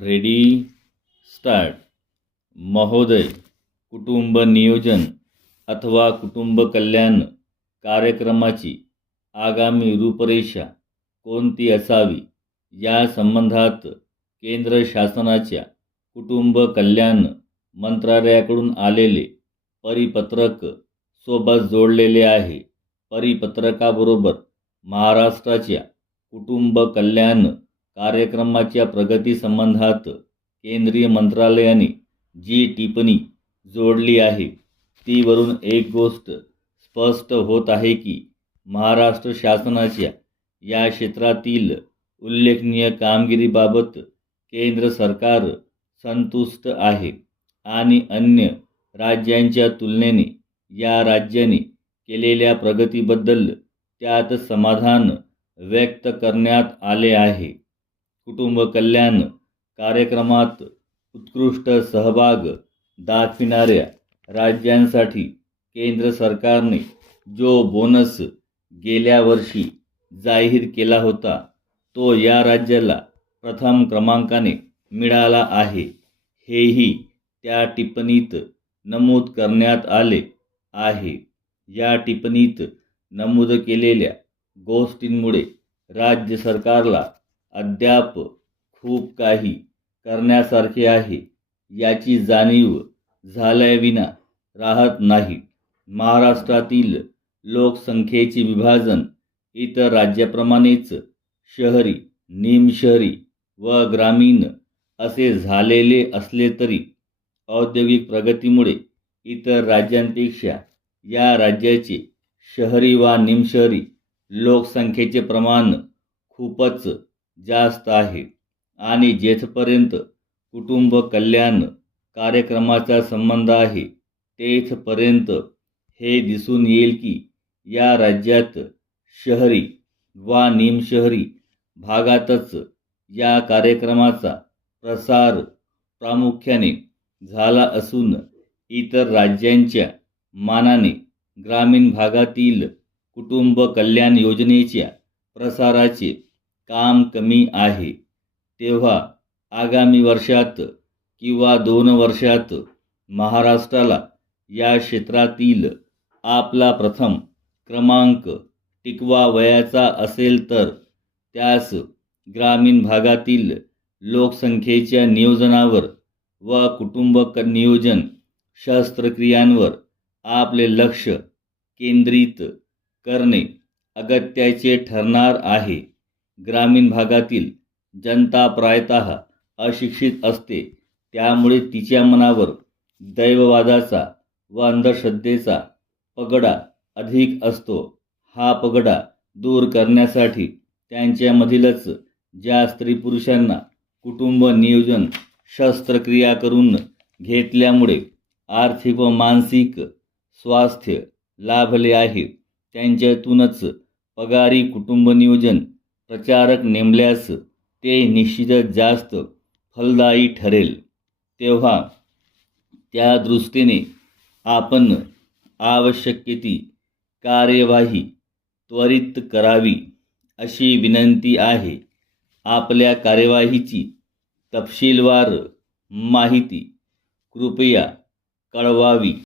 ready start महोदय कुटुंब नियोजन अथवा कुटुंब कल्याण कार्यक्रमाची आगामी रूपरेषा कोणती असावी या संबंधात केंद्र शासनाच्या कुटुंब कल्याण मंत्रालयाकडून आलेले परिपत्रक सोबत जोडलेले आहे परिपत्रकाबरोबर महाराष्ट्राच्या कुटुंब कल्याण कार्यक्रमाच्या प्रगतीसंबंधात केंद्रीय मंत्रालयाने जी टिप्पणी जोडली आहे तीवरून एक गोष्ट स्पष्ट होत आहे की महाराष्ट्र शासनाच्या या क्षेत्रातील उल्लेखनीय कामगिरीबाबत केंद्र सरकार संतुष्ट आहे आणि अन्य राज्यांच्या तुलनेने या राज्याने केलेल्या प्रगतीबद्दल त्यात समाधान व्यक्त करण्यात आले आहे कुटुंब कल्याण कार्यक्रमात उत्कृष्ट सहभाग दाखविणाऱ्या राज्यांसाठी केंद्र सरकारने जो बोनस गेल्या वर्षी जाहीर केला होता तो या राज्याला प्रथम क्रमांकाने मिळाला आहे हेही त्या टिप्पणीत नमूद करण्यात आले आहे या टिप्पणीत नमूद केलेल्या गोष्टींमुळे राज्य सरकारला अद्याप खूप काही करण्यासारखे आहे याची जाणीव झाल्याविना राहत नाही महाराष्ट्रातील लोकसंख्येचे विभाजन इतर राज्याप्रमाणेच शहरी निमशहरी व ग्रामीण असे झालेले असले तरी औद्योगिक प्रगतीमुळे इतर राज्यांपेक्षा या राज्याचे शहरी वा निमशहरी लोकसंख्येचे प्रमाण खूपच जास्त आहे आणि जेथपर्यंत कुटुंब कल्याण कार्यक्रमाचा संबंध आहे तेथपर्यंत हे दिसून येईल की या राज्यात शहरी वा निमशहरी भागातच या कार्यक्रमाचा प्रसार प्रामुख्याने झाला असून इतर राज्यांच्या मानाने ग्रामीण भागातील कुटुंब कल्याण योजनेच्या प्रसाराचे काम कमी आहे तेव्हा आगामी वर्षात किंवा दोन वर्षात महाराष्ट्राला या क्षेत्रातील आपला प्रथम क्रमांक टिकवा वयाचा असेल तर त्यास ग्रामीण भागातील लोकसंख्येच्या नियोजनावर व कुटुंब नियोजन शस्त्रक्रियांवर आपले लक्ष केंद्रित करणे अगत्याचे ठरणार आहे ग्रामीण भागातील जनता प्रायतः अशिक्षित असते त्यामुळे तिच्या मनावर दैववादाचा व अंधश्रद्धेचा पगडा अधिक असतो हा पगडा दूर करण्यासाठी त्यांच्यामधीलच ज्या स्त्री पुरुषांना कुटुंब नियोजन शस्त्रक्रिया करून घेतल्यामुळे आर्थिक व मानसिक स्वास्थ्य लाभले आहे त्यांच्यातूनच पगारी कुटुंब नियोजन प्रचारक नेमल्यास ते निश्चितच जास्त फलदायी ठरेल तेव्हा त्या दृष्टीने आपण आवश्यक ती कार्यवाही त्वरित करावी अशी विनंती आहे आपल्या कार्यवाहीची तपशीलवार माहिती कृपया कळवावी